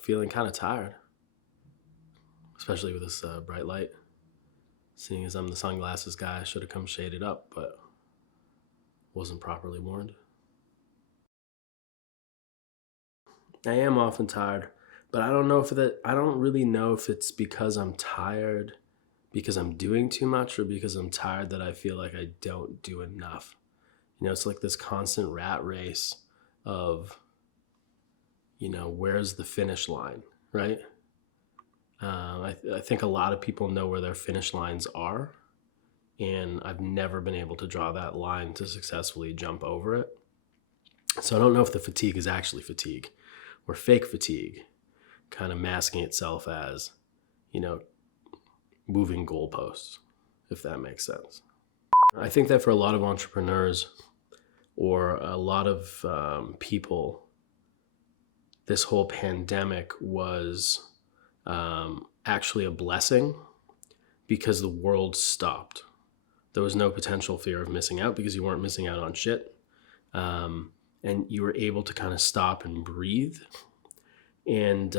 feeling kind of tired, especially with this bright light. Seeing as I'm the sunglasses guy, I should have come shaded up, but wasn't properly warned. I am often tired, but I don't really know if it's because I'm tired because I'm doing too much or because I'm tired that I feel like I don't do enough. It's like this constant rat race of, where's the finish line, right? I think a lot of people know where their finish lines are, and I've never been able to draw that line to successfully jump over it. So I don't know if the fatigue is actually fatigue or fake fatigue, kind of masking itself as, moving goalposts, if that makes sense. I think that for a lot of entrepreneurs or a lot of people, this whole pandemic was actually a blessing because the world stopped. There was no potential fear of missing out because you weren't missing out on shit. And you were able to kind of stop and breathe. And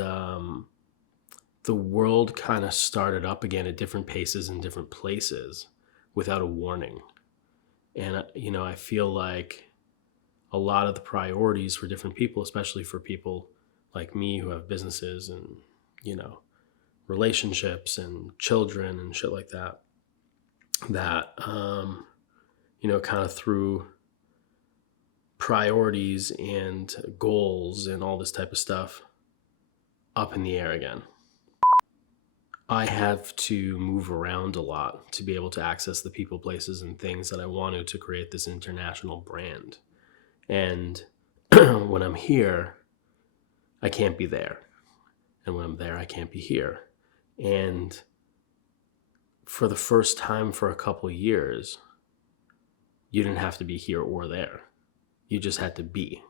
the world kind of started up again at different paces in different places without a warning. And, I feel like a lot of the priorities for different people, especially for people like me who have businesses and, relationships and children and shit like that, kind of through priorities and goals and all this type of stuff up in the air again. I have to move around a lot to be able to access the people, places, and things that I wanted to create this international brand. And when I'm here, I can't be there. And when I'm there, I can't be here. And for the first time for a couple of years, you didn't have to be here or there. You just had to be.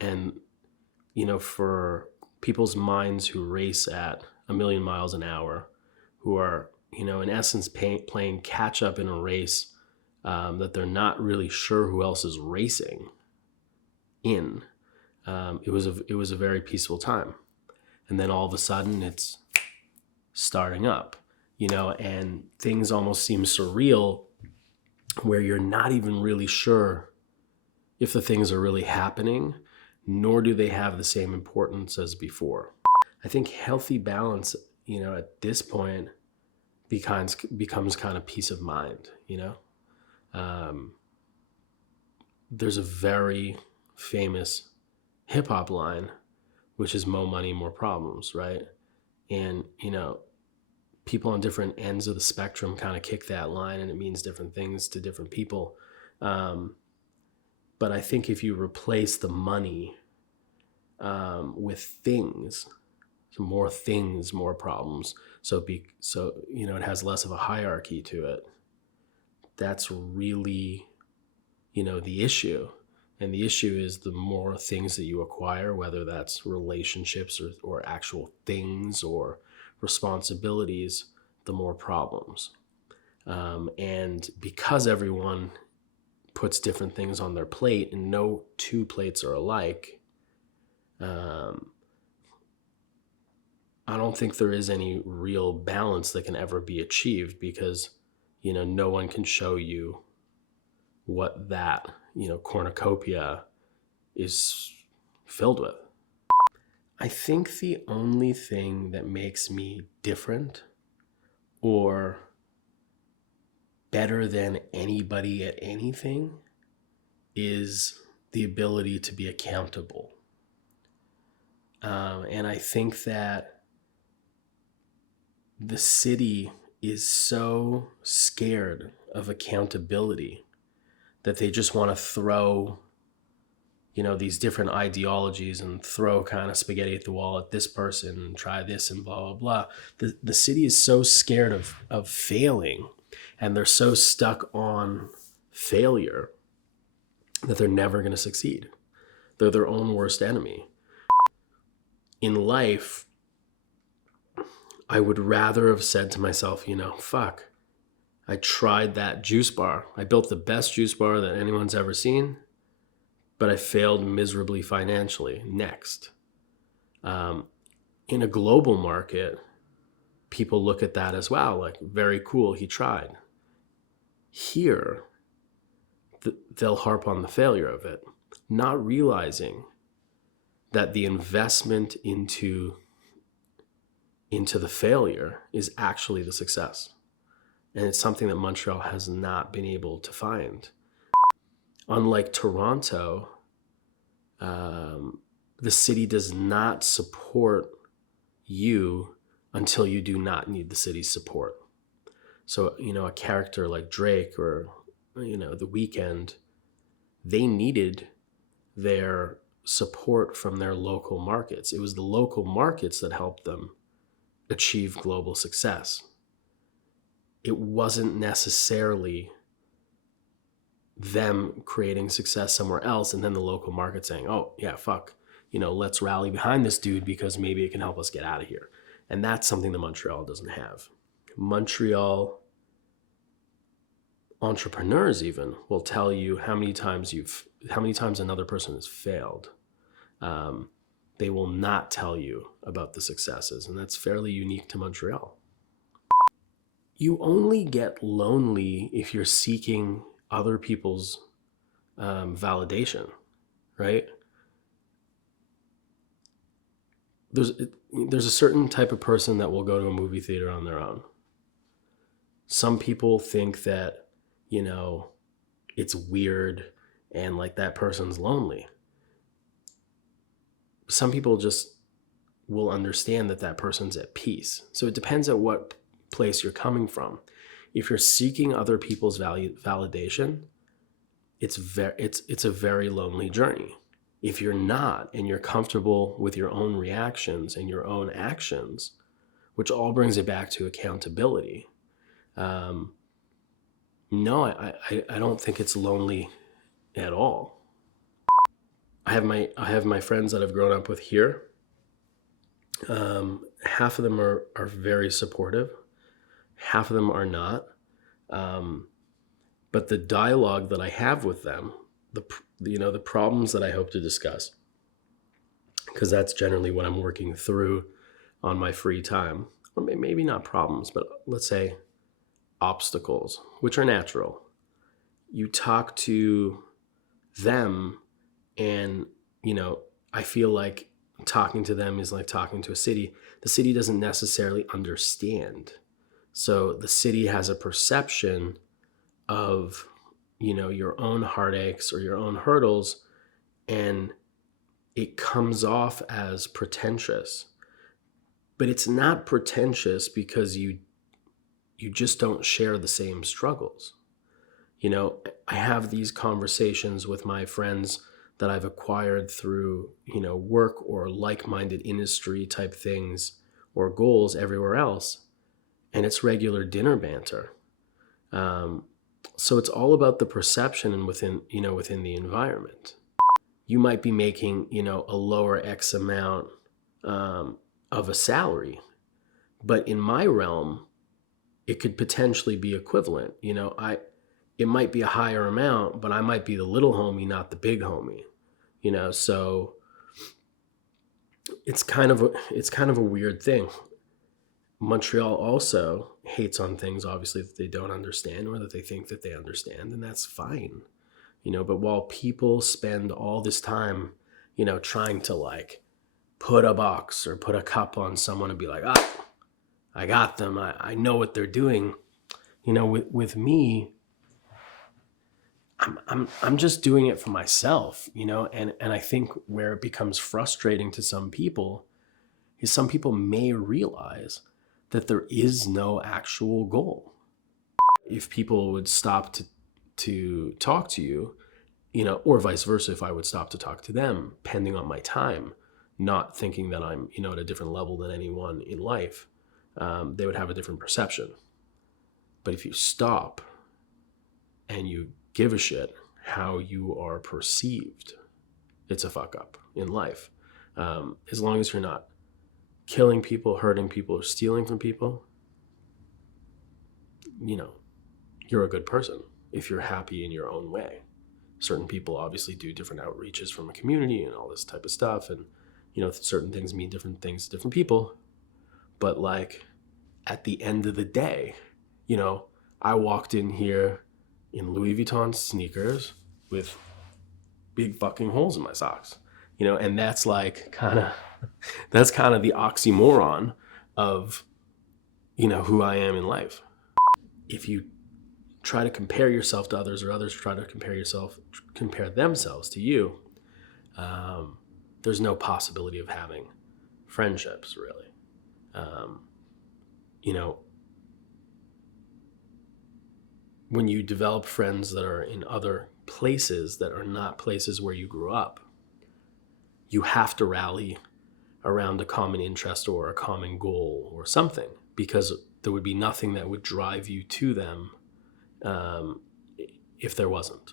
And, for people's minds who race at a million miles an hour, who are, in essence, playing catch up in a race that they're not really sure who else is racing in, it was a very peaceful time. And then all of a sudden it's starting up, and things almost seem surreal where you're not even really sure if the things are really happening, nor do they have the same importance as before. I think healthy balance, at this point becomes kind of peace of mind, There's a very famous hip hop line, which is more money, more problems, right? And, people on different ends of the spectrum kind of kick that line, and it means different things to different people. But I think if you replace the money with things, so more things, more problems, so it has less of a hierarchy to it. That's really, the issue. And the issue is the more things that you acquire, whether that's relationships or actual things or responsibilities, the more problems. And because everyone puts different things on their plate and no two plates are alike, I don't think there is any real balance that can ever be achieved because, no one can show you what that, cornucopia is filled with. I think the only thing that makes me different or better than anybody at anything is the ability to be accountable. And I think that the city is so scared of accountability that they just want to throw, these different ideologies and throw kind of spaghetti at the wall at this person and try this and blah, blah, blah. The city is so scared of failing, and they're so stuck on failure that they're never going to succeed. They're their own worst enemy. In life, I would rather have said to myself, fuck, I tried that juice bar. I built the best juice bar that anyone's ever seen, but I failed miserably financially. Next. In a global market, people look at that as, wow, like, very cool, he tried. Here, they'll harp on the failure of it, not realizing that the investment into the failure is actually the success. And it's something that Montreal has not been able to find. Unlike Toronto, the city does not support you until you do not need the city's support. So, a character like Drake or, The Weeknd, they needed their support from their local markets. It was the local markets that helped them achieve global success. It wasn't necessarily them creating success somewhere else and then the local market saying, oh, yeah, fuck, let's rally behind this dude because maybe it can help us get out of here. And that's something that Montreal doesn't have. Montreal entrepreneurs even will tell you how many times another person has failed. They will not tell you about the successes, and that's fairly unique to Montreal. You only get lonely if you're seeking other people's validation, right? There's a certain type of person that will go to a movie theater on their own. Some people think that, it's weird and like that person's lonely. Some people just will understand that that person's at peace. So it depends at what place you're coming from. If you're seeking other people's validation, it's a very lonely journey. If you're not, and you're comfortable with your own reactions and your own actions, which all brings it back to accountability. No, I don't think it's lonely at all. I have my friends that I've grown up with here. Half of them are very supportive. Half of them are not. But the dialogue that I have with them, the problems that I hope to discuss, because that's generally what I'm working through on my free time, or maybe not problems, but let's say obstacles, which are natural. You talk to them and, I feel like talking to them is like talking to a city. The city doesn't necessarily understand. So the city has a perception of, your own heartaches or your own hurdles, and it comes off as pretentious. But it's not pretentious because you just don't share the same struggles. I have these conversations with my friends that I've acquired through, work or like-minded industry type things or goals everywhere else. And it's regular dinner banter. So it's all about the perception and within the environment. You might be making, a lower X amount of a salary, but in my realm, it could potentially be equivalent. It might be a higher amount, but I might be the little homie, not the big homie. So it's kind of a weird thing. Montreal also hates on things, obviously, that they don't understand or that they think that they understand, and that's fine. But while people spend all this time, trying to like put a box or put a cup on someone and be like, I got them. I know what they're doing. With me, I'm just doing it for myself, and I think where it becomes frustrating to some people is some people may realize that there is no actual goal. If people would stop to talk to you, or vice versa, if I would stop to talk to them, pending on my time, not thinking that I'm, at a different level than anyone in life, they would have a different perception. But if you stop and you give a shit how you are perceived, it's a fuck up in life. As long as you're not killing people, hurting people, or stealing from people, you're a good person if you're happy in your own way. Certain people obviously do different outreaches from a community and all this type of stuff. And, certain things mean different things to different people. But like at the end of the day, I walked in here in Louis Vuitton sneakers with big fucking holes in my socks, and that's like that's kind of the oxymoron of, who I am in life. If you try to compare yourself to others, or others try to compare themselves to you, there's no possibility of having friendships, really. When you develop friends that are in other places that are not places where you grew up, you have to rally around a common interest or a common goal or something, because there would be nothing that would drive you to them if there wasn't.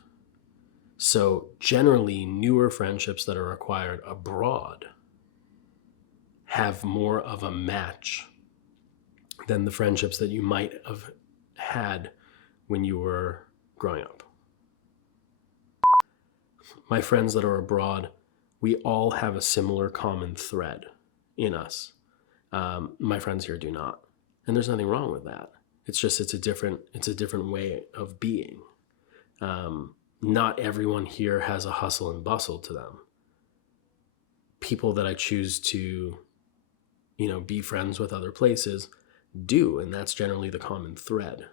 So generally, newer friendships that are acquired abroad have more of a match than the friendships that you might have had when you were growing up. My friends that are abroad, we all have a similar common thread in us. My friends here do not. And there's nothing wrong with that. It's just, it's a different way of being. Not everyone here has a hustle and bustle to them. People that I choose to, be friends with other places do, and that's generally the common thread.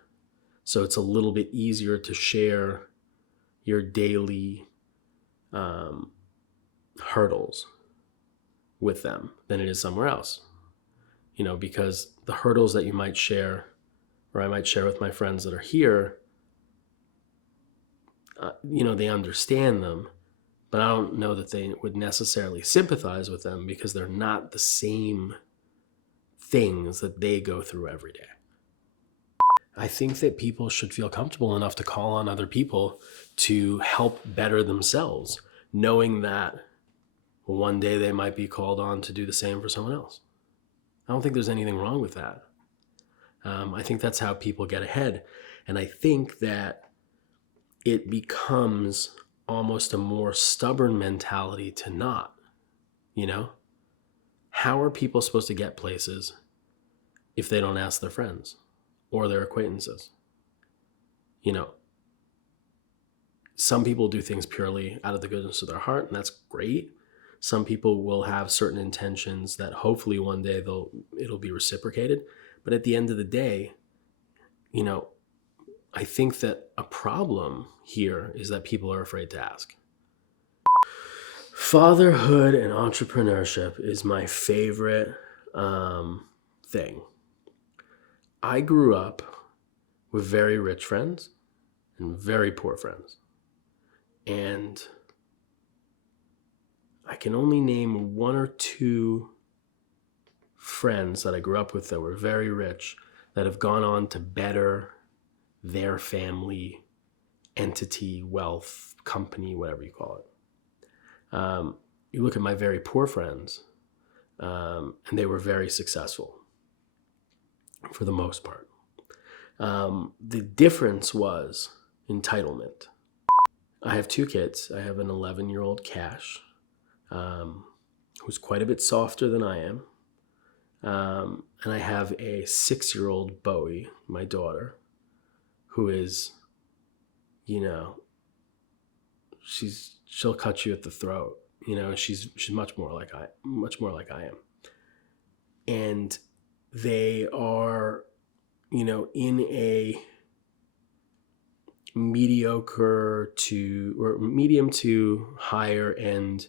So it's a little bit easier to share your daily hurdles with them than it is somewhere else. Because the hurdles that you might share, or I might share with my friends that are here, they understand them, but I don't know that they would necessarily sympathize with them, because they're not the same things that they go through every day. I think that people should feel comfortable enough to call on other people to help better themselves, knowing that one day they might be called on to do the same for someone else. I don't think there's anything wrong with that. I think that's how people get ahead. And I think that it becomes almost a more stubborn mentality to not, How are people supposed to get places if they don't ask their friends or their acquaintances? Some people do things purely out of the goodness of their heart, and that's great. Some people will have certain intentions that hopefully one day it'll be reciprocated. But at the end of the day, I think that a problem here is that people are afraid to ask. Fatherhood and entrepreneurship is my favorite thing. I grew up with very rich friends and very poor friends. And I can only name one or two friends that I grew up with that were very rich that have gone on to better their family, entity, wealth, company, whatever you call it. You look at my very poor friends, and they were very successful for the most part. The difference was entitlement. I have two kids. I have an 11-year-old Cash, who's quite a bit softer than I am. And I have a 6-year-old Bowie, my daughter, who is, she'll cut you at the throat. She's much more like I am. And they are, in a mediocre to, or medium to higher end,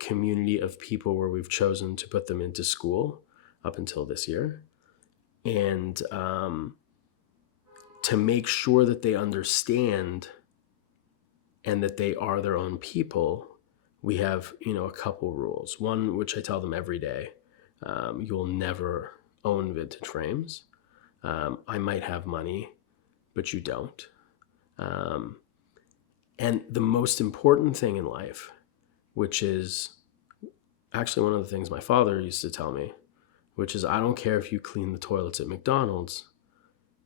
community of people where we've chosen to put them into school up until this year. And to make sure that they understand and that they are their own people, we have, a couple rules. One, which I tell them every day, you will never own vintage frames. I might have money, but you don't. And the most important thing in life, which is actually one of the things my father used to tell me, which is, I don't care if you clean the toilets at McDonald's,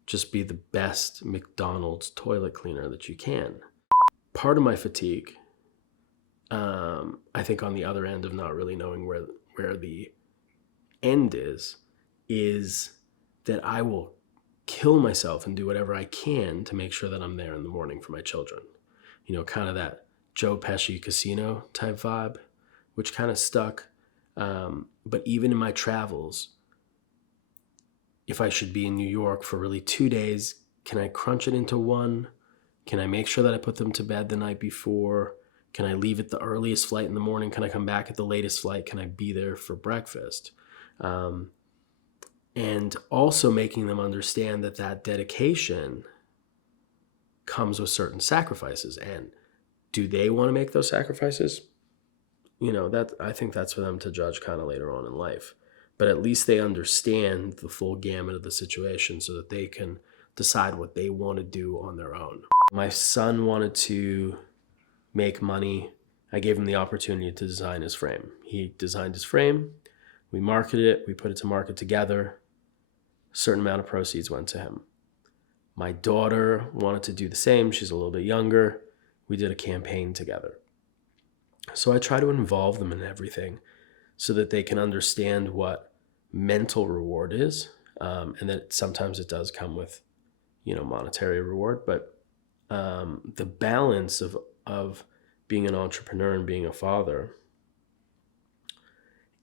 just be the best McDonald's toilet cleaner that you can. Part of my fatigue I think on the other end of not really knowing where the end is that I will kill myself and do whatever I can to make sure that I'm there in the morning for my children. Kind of that Joe Pesci Casino type vibe, which kind of stuck. But even in my travels, if I should be in New York for really 2 days, can I crunch it into one? Can I make sure that I put them to bed the night before? Can I leave at the earliest flight in the morning? Can I come back at the latest flight? Can I be there for breakfast? And also making them understand that dedication comes with certain sacrifices. And do they want to make those sacrifices? That I think that's for them to judge kind of later on in life. But at least they understand the full gamut of the situation so that they can decide what they want to do on their own. My son wanted to make money. I gave him the opportunity to design his frame. He designed his frame. We marketed it. We put it to market together. A certain amount of proceeds went to him. My daughter wanted to do the same. She's a little bit younger. We did a campaign together. So I try to involve them in everything so that they can understand what mental reward is. And that sometimes it does come with, monetary reward. But the balance of being an entrepreneur and being a father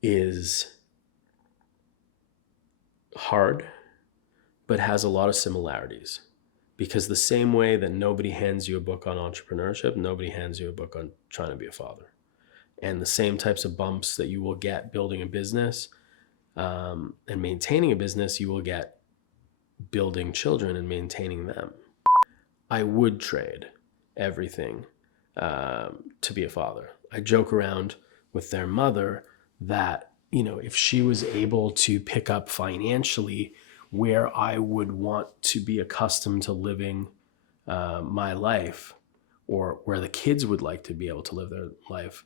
is hard, but has a lot of similarities. Because the same way that nobody hands you a book on entrepreneurship, nobody hands you a book on trying to be a father. And the same types of bumps that you will get building a business and maintaining a business, you will get building children and maintaining them. I would trade everything to be a father. I joke around with their mother that, if she was able to pick up financially where I would want to be accustomed to living my life, or where the kids would like to be able to live their life,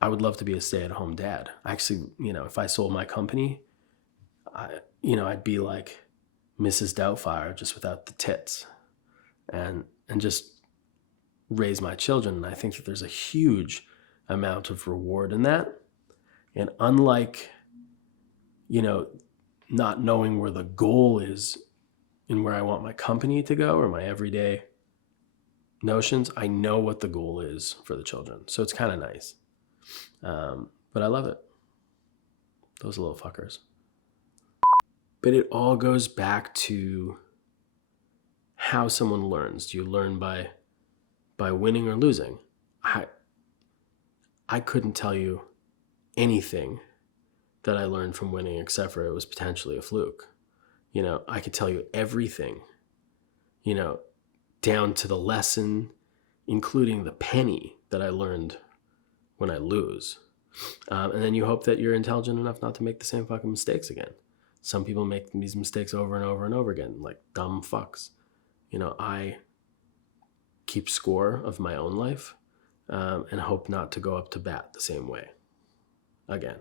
I would love to be a stay-at-home dad. Actually, if I sold my company, I'd be like Mrs. Doubtfire, just without the tits, and just raise my children. And I think that there's a huge amount of reward in that. And unlike, not knowing where the goal is and where I want my company to go or my everyday notions, I know what the goal is for the children. So it's kind of nice. But I love it. Those little fuckers. But it all goes back to how someone learns. Do you learn by winning or losing? I couldn't tell you anything that I learned from winning except for it was potentially a fluke. I could tell you everything, down to the lesson, including the penny that I learned when I lose. And then you hope that you're intelligent enough not to make the same fucking mistakes again. Some people make these mistakes over and over and over again, like dumb fucks. I keep score of my own life and hope not to go up to bat the same way again.